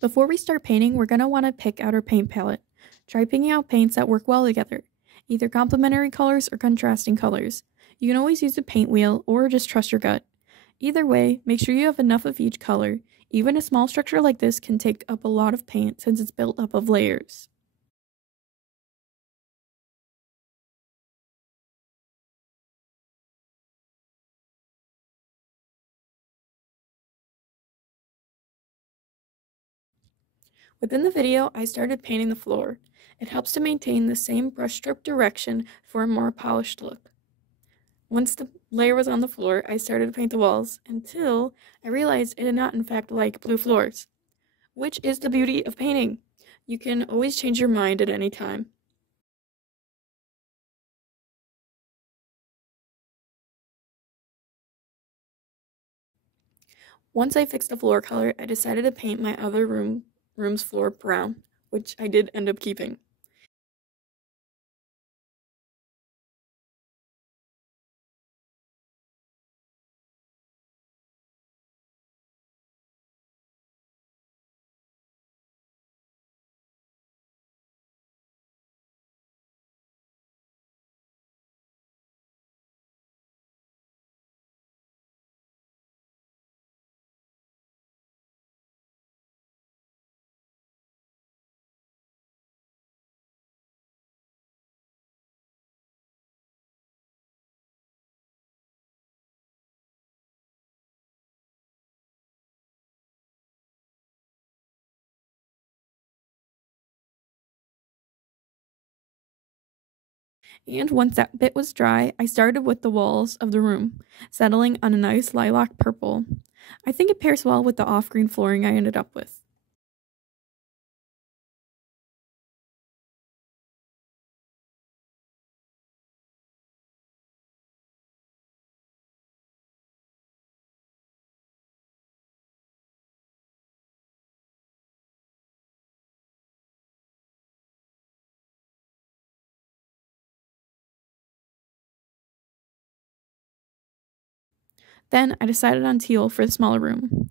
Before we start painting, we're going to want to pick out our paint palette. Try picking out paints that work well together, either complementary colors or contrasting colors. You can always use a paint wheel or just trust your gut. Either way, make sure you have enough of each color. Even a small structure like this can take up a lot of paint since it's built up of layers. Within the video, I started painting the floor. It helps to maintain the same brushstroke direction for a more polished look. Once the layer was on the floor, I started to paint the walls until I realized I did not in fact like blue floors, which is the beauty of painting. You can always change your mind at any time. Once I fixed the floor color, I decided to paint my other room's floor brown, which I did end up keeping. And once that bit was dry, I started with the walls of the room, settling on a nice lilac purple. I think it pairs well with the off-green flooring I ended up with. Then I decided on teal for the smaller room.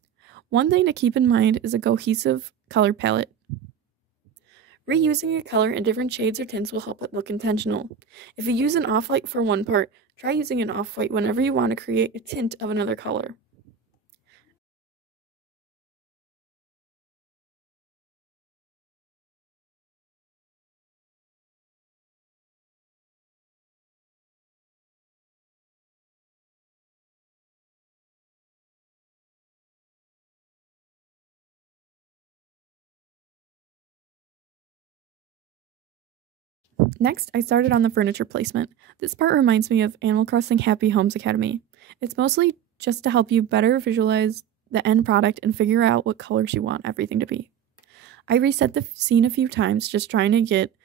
One thing to keep in mind is a cohesive color palette. Reusing a color in different shades or tints will help it look intentional. If you use an off-white for one part, try using an off-white whenever you want to create a tint of another color. Next, I started on the furniture placement. This part reminds me of Animal Crossing Happy Homes Academy. It's mostly just to help you better visualize the end product and figure out what colors you want everything to be. I reset the scene a few times just trying to get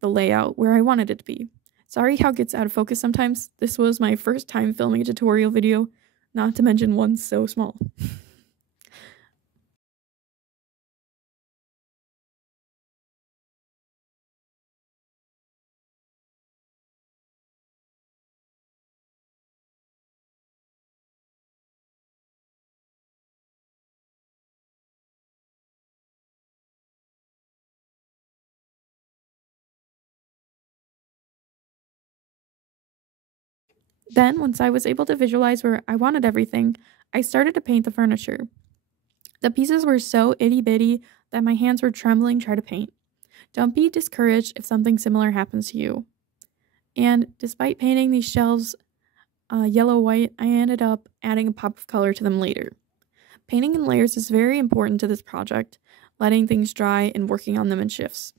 the layout where I wanted it to be. Sorry how it gets out of focus sometimes. This was my first time filming a tutorial video, not to mention one so small. Then, once I was able to visualize where I wanted everything, I started to paint the furniture. The pieces were so itty bitty that my hands were trembling trying to paint. Don't be discouraged if something similar happens to you. And despite painting these shelves yellow-white, I ended up adding a pop of color to them later. Painting in layers is very important to this project, letting things dry and working on them in shifts.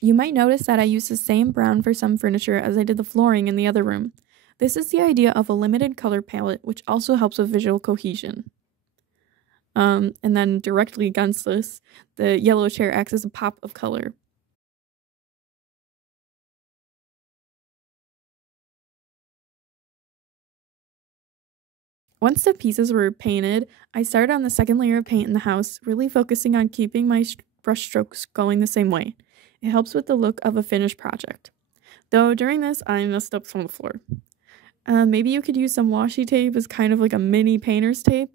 You might notice that I use the same brown for some furniture as I did the flooring in the other room. This is the idea of a limited color palette, which also helps with visual cohesion. And then directly against this, the yellow chair acts as a pop of color. Once the pieces were painted, I started on the second layer of paint in the house, really focusing on keeping my brush strokes going the same way. It helps with the look of a finished project. Though during this, I messed up some of the floor. Maybe you could use some washi tape as kind of like a mini painter's tape.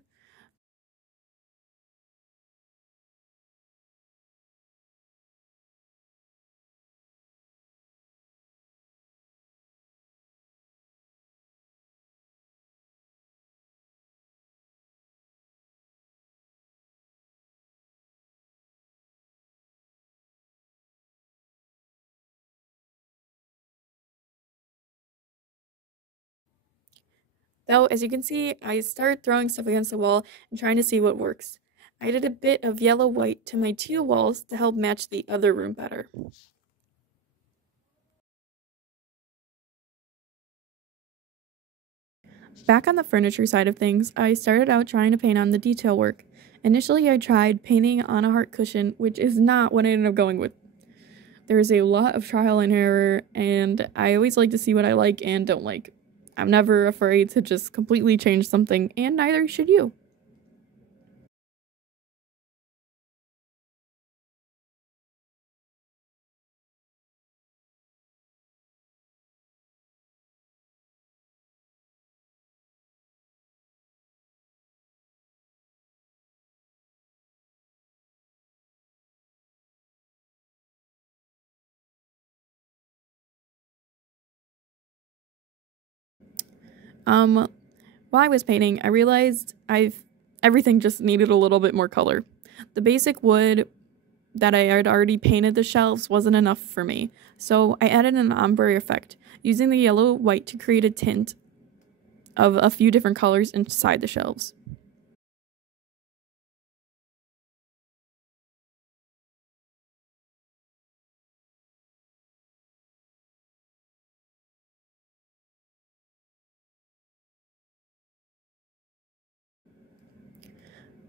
Though, as you can see, I started throwing stuff against the wall and trying to see what works. I did a bit of yellow white to my teal walls to help match the other room better. Back on the furniture side of things, I started out trying to paint on the detail work. Initially, I tried painting on a heart cushion, which is not what I ended up going with. There's a lot of trial and error, and I always like to see what I like and don't like. I'm never afraid to just completely change something, and neither should you. Um, while I was painting, I realized everything just needed a little bit more color. The basic wood that I had already painted the shelves wasn't enough for me, so I added an ombre effect, using the yellow white to create a tint of a few different colors inside the shelves.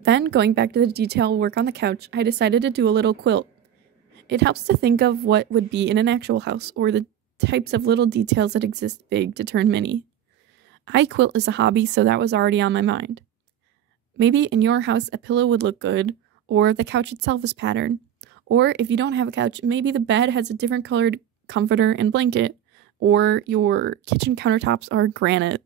Then, going back to the detail work on the couch, I decided to do a little quilt. It helps to think of what would be in an actual house, or the types of little details that exist big to turn mini. I quilt as a hobby, so that was already on my mind. Maybe in your house a pillow would look good, or the couch itself is patterned. Or if you don't have a couch, maybe the bed has a different colored comforter and blanket, or your kitchen countertops are granite.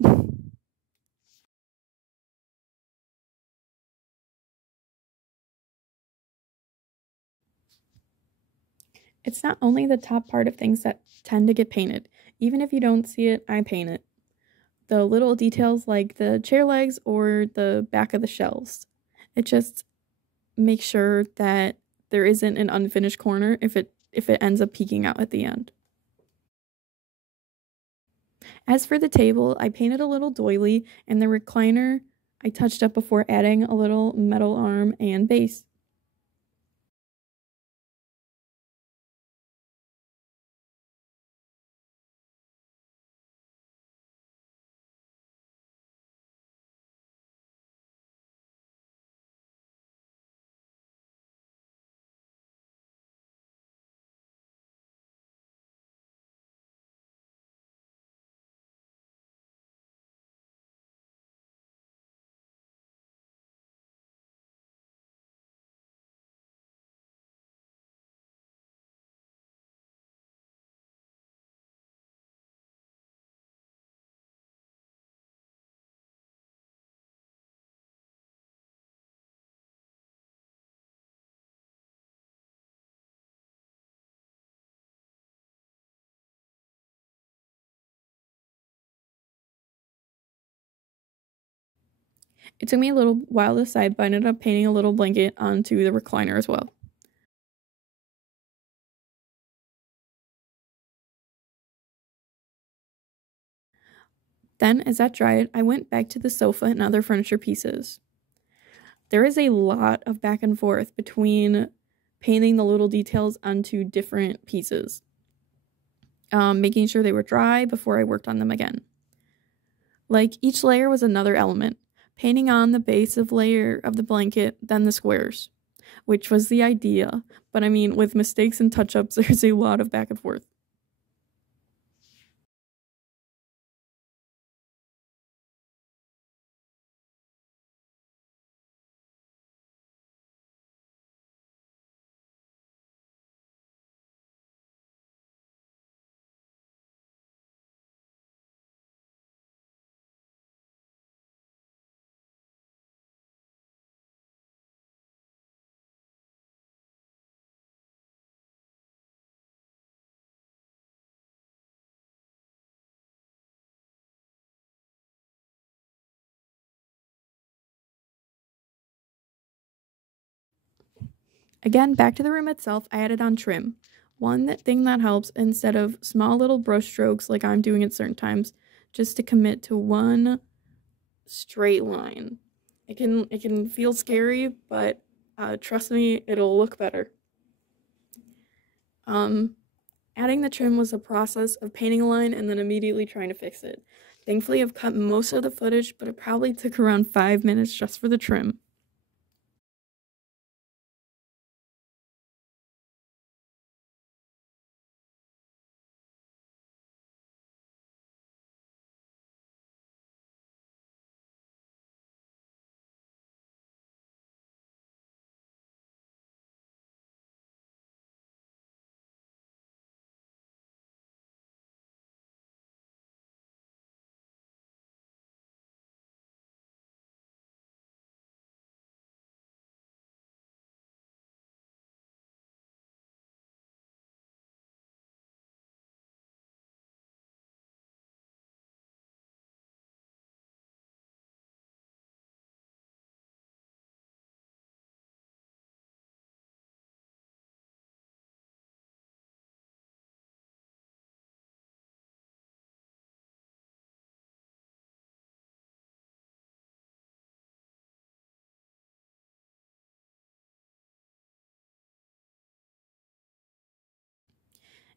It's not only the top part of things that tend to get painted. Even if you don't see it, I paint it. The little details like the chair legs or the back of the shelves. It just makes sure that there isn't an unfinished corner if it ends up peeking out at the end. As for the table, I painted a little doily, and the recliner I touched up before adding a little metal arm and base. It took me a little while to decide, but I ended up painting a little blanket onto the recliner as well. Then, as that dried, I went back to the sofa and other furniture pieces. There is a lot of back and forth between painting the little details onto different pieces, making sure they were dry before I worked on them again. Like, each layer was another element, painting on the base of layer of the blanket, then the squares, which was the idea. But I mean, with mistakes and touch-ups, there's a lot of back and forth. Again, back to the room itself, I added on trim. One thing that helps, instead of small little brush strokes like I'm doing at certain times, just to commit to one straight line. It can feel scary, but trust me, it'll look better. Adding the trim was a process of painting a line and then immediately trying to fix it. Thankfully, I've cut most of the footage, but it probably took around 5 minutes just for the trim.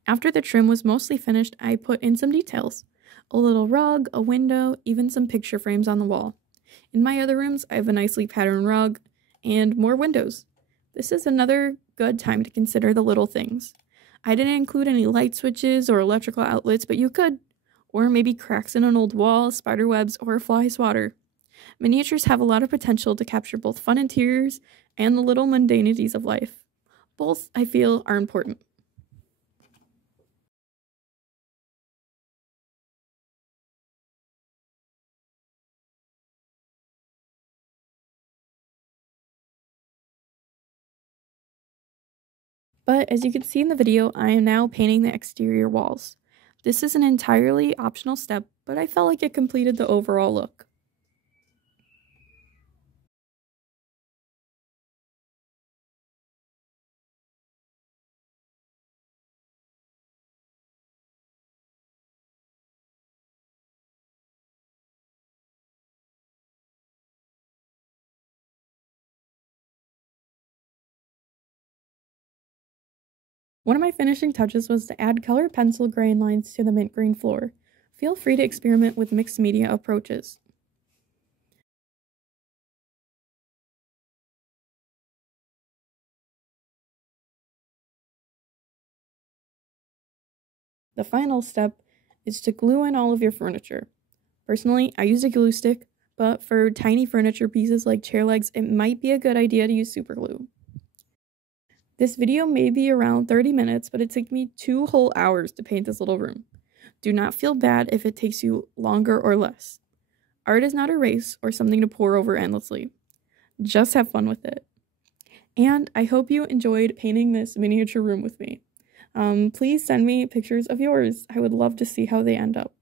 After the trim was mostly finished, I put in some details. A little rug, a window, even some picture frames on the wall. In my other rooms, I have a nicely patterned rug and more windows. This is another good time to consider the little things. I didn't include any light switches or electrical outlets, but you could. Or maybe cracks in an old wall, spider webs, or a fly swatter. Miniatures have a lot of potential to capture both fun interiors and the little mundanities of life. Both, I feel, are important. But as you can see in the video, I am now painting the exterior walls. This is an entirely optional step, but I felt like it completed the overall look. One of my finishing touches was to add colored pencil grain lines to the mint green floor. Feel free to experiment with mixed media approaches. The final step is to glue in all of your furniture. Personally, I used a glue stick, but for tiny furniture pieces like chair legs, it might be a good idea to use super glue. This video may be around 30 minutes, but it took me 2 whole hours to paint this little room. Do not feel bad if it takes you longer or less. Art is not a race or something to pore over endlessly. Just have fun with it. And I hope you enjoyed painting this miniature room with me. Please send me pictures of yours. I would love to see how they end up.